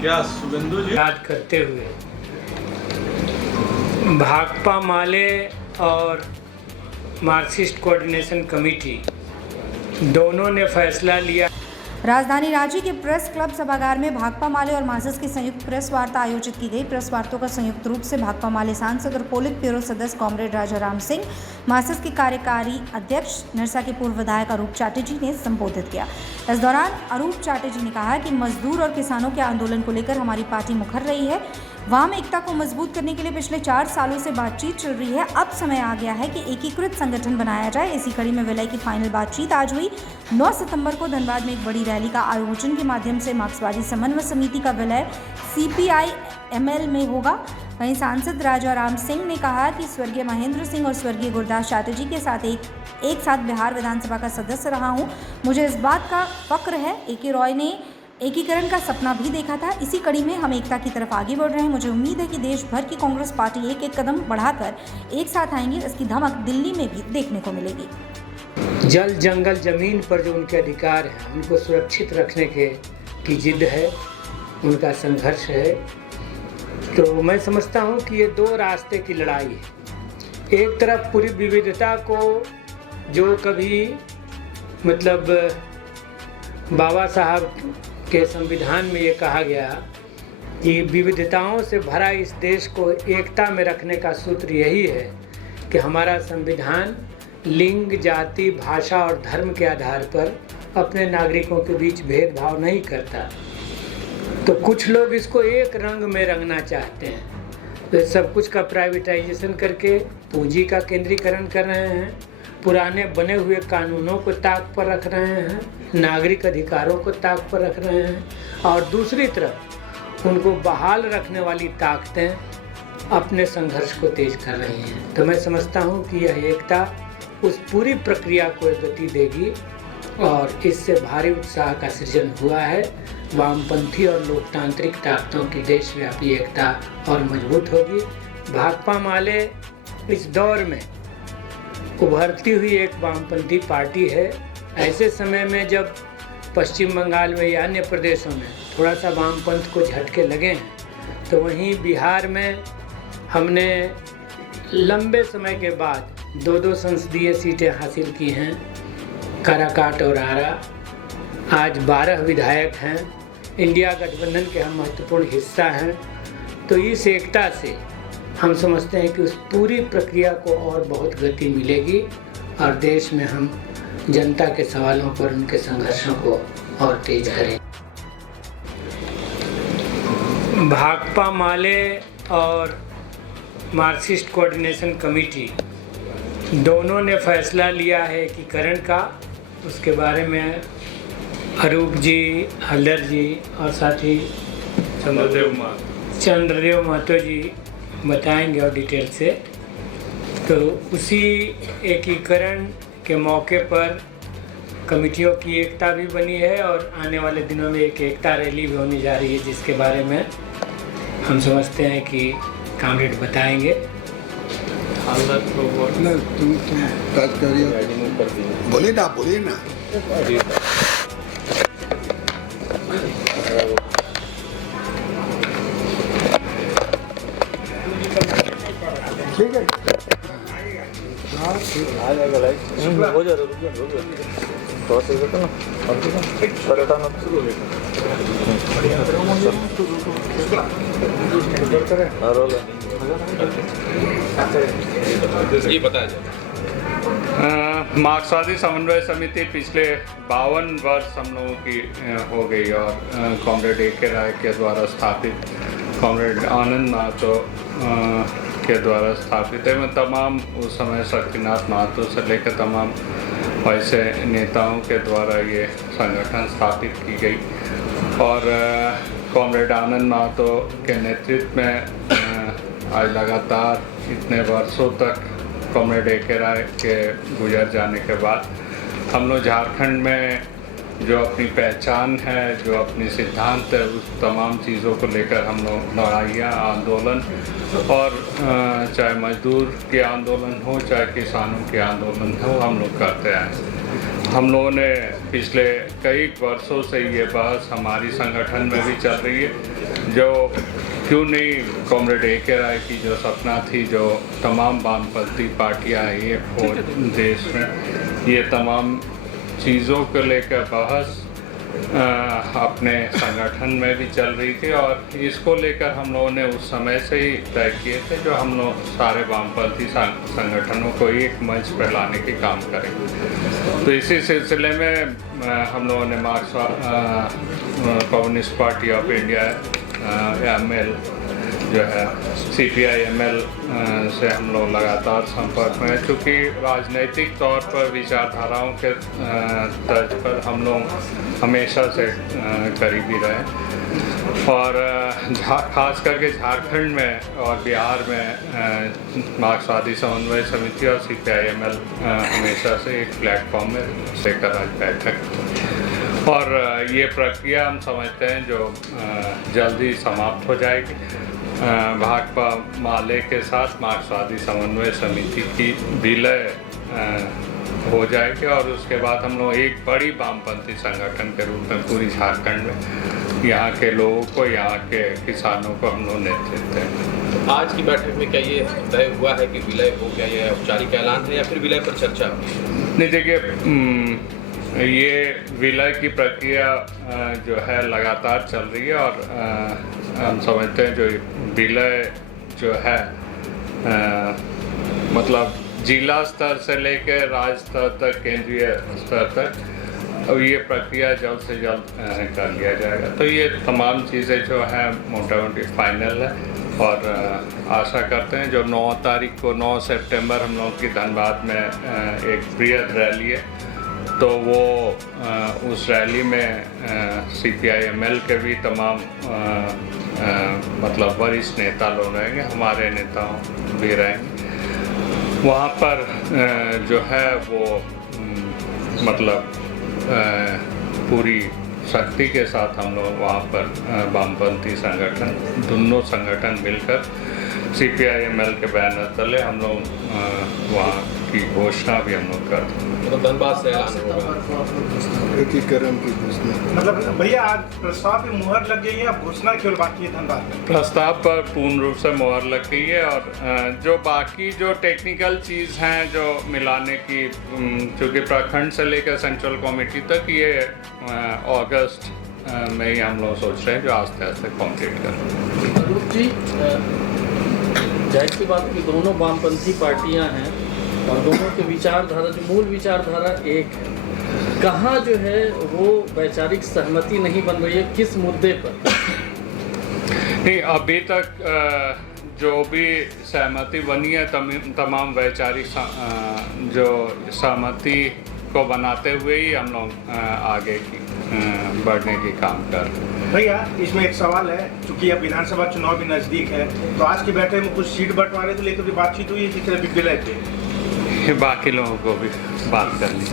क्या शुभेंदु जी याद करते हुए भाकपा माले और मार्क्सिस्ट कोऑर्डिनेशन कमेटी दोनों ने फैसला लिया। राजधानी रांची के प्रेस क्लब सभागार में भाकपा माले और मार्क्सिस्ट की संयुक्त प्रेस वार्ता आयोजित की गई। प्रेस वार्ता का संयुक्त रूप से भाकपा माले सांसद और पोलित ब्यूरो सदस्य कॉमरेड राजा राम सिंह, मार्क्सिस्ट के कार्यकारी अध्यक्ष निरसा के पूर्व विधायक अरूप चाटेजी ने संबोधित किया। इस दौरान अरूप चाटेजी ने कहा कि मजदूर और किसानों के आंदोलन को लेकर हमारी पार्टी मुखर रही है। वाम एकता को मजबूत करने के लिए पिछले 4 सालों से बातचीत चल रही है। अब समय आ गया है कि एकीकृत संगठन बनाया जाए। इसी कड़ी में विलय की फाइनल बातचीत आज हुई। 9 सितंबर को धनबाद में एक बड़ी रैली का आयोजन के माध्यम से मार्क्सवादी समन्वय समिति का विलय CPI-ML में होगा। वहीं सांसद राजा राम सिंह ने कहा कि स्वर्गीय महेंद्र सिंह और स्वर्गीय गुरदास चाटेजी के साथ एक साथ बिहार विधानसभा का सदस्य रहा हूं। मुझे इस बात का फक्र है। AK रॉय ने एकीकरण का सपना भी देखा था। इसी कड़ी में हम एकता की तरफ आगे बढ़ रहे हैं। मुझे उम्मीद है कि देश भर की कांग्रेस पार्टी एक एक कदम बढ़ाकर एक साथ आएंगी। इसकी धमक दिल्ली में भी देखने को मिलेगी। जल जंगल जमीन पर जो उनके अधिकार हैं उनको सुरक्षित रखने की जिद है, उनका संघर्ष है। तो मैं समझता हूँ कि ये 2 रास्ते की लड़ाई है। एक तरफ पूरी विविधता को जो कभी बाबा साहब के संविधान में ये कहा गया कि विविधताओं से भरा इस देश को एकता में रखने का सूत्र यही है कि हमारा संविधान लिंग, जाति, भाषा और धर्म के आधार पर अपने नागरिकों के बीच भेदभाव नहीं करता। तो कुछ लोग इसको एक रंग में रंगना चाहते हैं, तो सब कुछ का प्राइवेटाइजेशन करके पूंजी का केंद्रीकरण कर रहे हैं, पुराने बने हुए कानूनों को ताक पर रख रहे हैं, नागरिक अधिकारों को ताक पर रख रहे हैं, और दूसरी तरफ उनको बहाल रखने वाली ताकतें अपने संघर्ष को तेज कर रही हैं। तो मैं समझता हूँ कि यह एकता उस पूरी प्रक्रिया को गति देगी और इससे भारी उत्साह का सृजन हुआ है। वामपंथी और लोकतांत्रिक ताकतों की देशव्यापी एकता और मजबूत होगी। भाकपा माले इस दौर में उभरती हुई एक वामपंथी पार्टी है। ऐसे समय में जब पश्चिम बंगाल में या अन्य प्रदेशों में थोड़ा सा वामपंथ को झटके लगे हैं, तो वहीं बिहार में हमने लंबे समय के बाद 2 संसदीय सीटें हासिल की हैं, काराकाट और आरा। आज 12 विधायक हैं। इंडिया गठबंधन के हम महत्वपूर्ण हिस्सा हैं। तो इस एकता से हम समझते हैं कि उस पूरी प्रक्रिया को और बहुत गति मिलेगी और देश में हम जनता के सवालों पर उनके संघर्षों को और तेज करें। भाकपा माले और मार्क्सिस्ट कोऑर्डिनेशन कमेटी दोनों ने फैसला लिया है एकीकरण का। उसके बारे में अरूप जी, हल्दर जी और साथ ही चंद्रदेव महतो जी बताएंगे और डिटेल से। तो उसी एकीकरण के मौके पर कमिटियों की एकता भी बनी है और आने वाले दिनों में एक एकता रैली भी होने जा रही है, जिसके बारे में हम समझते हैं कि कॉमरेड बताएंगे। बोलिए ना। ठीक है, आ जाएगा लाइक हो जा रहा थोड़ा सा ना मार्क्सवादी समन्वय समिति पिछले 52 वर्ष हम लोगों की हो गई और कॉमरेड AK राय के द्वारा स्थापित, कॉमरेड आनंद महतो के द्वारा स्थापित है। मैं तमाम उस समय शक्तिनाथ महतो से लेकर तमाम ऐसे नेताओं के द्वारा ये संगठन स्थापित की गई और कॉमरेड आनंद महतो के नेतृत्व में आज लगातार इतने वर्षों तक कॉमरेड AK राय के गुजर जाने के बाद हम लोग झारखंड में जो अपनी पहचान है, जो अपनी सिद्धांत है, उस तमाम चीज़ों को लेकर हम लोग लड़ाइयाँ, आंदोलन और चाहे मजदूर के आंदोलन हो, चाहे किसानों के आंदोलन हो, हम लोग करते हैं। हम लोगों ने पिछले कई वर्षों से ये बहस हमारी संगठन में भी चल रही है जो क्यों नहीं कॉमरेड ए के राय की जो सपना थी, जो तमाम वामपंथी पार्टियां ये हो देश में, ये तमाम चीज़ों को लेकर बहस अपने संगठन में भी चल रही थी और इसको लेकर हम लोगों ने उस समय से ही तय किए थे जो हम लोग सारे वामपंथी संगठनों को एक मंच पर लाने के काम करेंगे। तो इसी सिलसिले में हम लोगों ने communist party of India ML जो है CPI-ML से हम लोग लगातार संपर्क में हैं, चूँकि राजनीतिक तौर पर विचारधाराओं के तर्ज पर हम लोग हमेशा से करीबी रहे और खास करके झारखंड में और बिहार में मार्क्सवादी समन्वय समिति और CPI-ML हमेशा से एक प्लेटफॉर्म में लेकर आज बैठक और ये प्रक्रिया हम समझते हैं जो जल्दी समाप्त हो जाएगी। भाकपा माले के साथ मार्क्सवादी समन्वय समिति की विलय हो जाएगी और उसके बाद हम लोग एक बड़ी वामपंथी संगठन के रूप में पूरी झारखंड में यहाँ के लोगों को, यहाँ के किसानों को हम लोग नेतृत्व देंगे। तो आज की बैठक में क्या ये तय हुआ है कि विलय हो गया, ये औपचारिक ऐलान है या फिर विलय पर चर्चा हुई? नहीं, देखिए ये विलय की प्रक्रिया जो है लगातार चल रही है और हम समझते हैं जो विलय जो है मतलब जिला स्तर से लेकर राज्य स्तर तक, केंद्रीय स्तर तक, और ये प्रक्रिया जल्द से जल्द कर लिया जाएगा। तो ये तमाम चीज़ें जो हैं मोटा मोटी फाइनल है और आशा करते हैं जो 9 तारीख को 9 सितंबर हम लोग की धनबाद में एक बृहद रैली है, तो वो उस रैली में CPI-ML के भी तमाम मतलब वरिष्ठ नेता लोग रहेंगे, हमारे नेताओं भी रहेंगे। वहाँ पर जो है वो मतलब पूरी शक्ति के साथ हम लोग वहाँ पर वामपंथी संगठन, दोनों संगठन मिलकर CPI-ML के बैनर तले हम लोग वहाँ की घोषणा भी हम लोग कर दें। तो धनबाद से ऐलान होगा एकीकरण की घोषणा। मतलब भैया आज प्रस्ताव पे मुहर लग गई है, अब घोषणा केवल बाकी है धनबाद में? प्रस्ताव पर पूर्ण रूप से मुहर लग गई है और जो बाकी जो टेक्निकल चीज़ हैं जो मिलाने की, चूँकि प्रखंड से लेकर सेंट्रल कमेटी तक ये अगस्त में ही हम लोग सोच रहे हैं जो आस्ते आस्ते कंप्लीट करें। अरूप जी, जाहिर सी बात कि दोनों वामपंथी पार्टियां हैं और दोनों के विचारधारा, जो मूल विचारधारा एक है, कहाँ जो है वो वैचारिक सहमति नहीं बन रही है, किस मुद्दे पर? नहीं, अभी तक जो भी सहमति बनी है तमाम वैचारिक जो सहमति को बनाते हुए ही हम लोग आगे की बढ़ने की काम कर रहे हैं। भैया इसमें एक सवाल है, चूंकि अब विधानसभा चुनाव भी नज़दीक है, तो आज की बैठक में कुछ सीट बंटवारे को लेकर भी बातचीत हुई है जिससे विलय पे? बाकी लोगों को भी बात कर ली।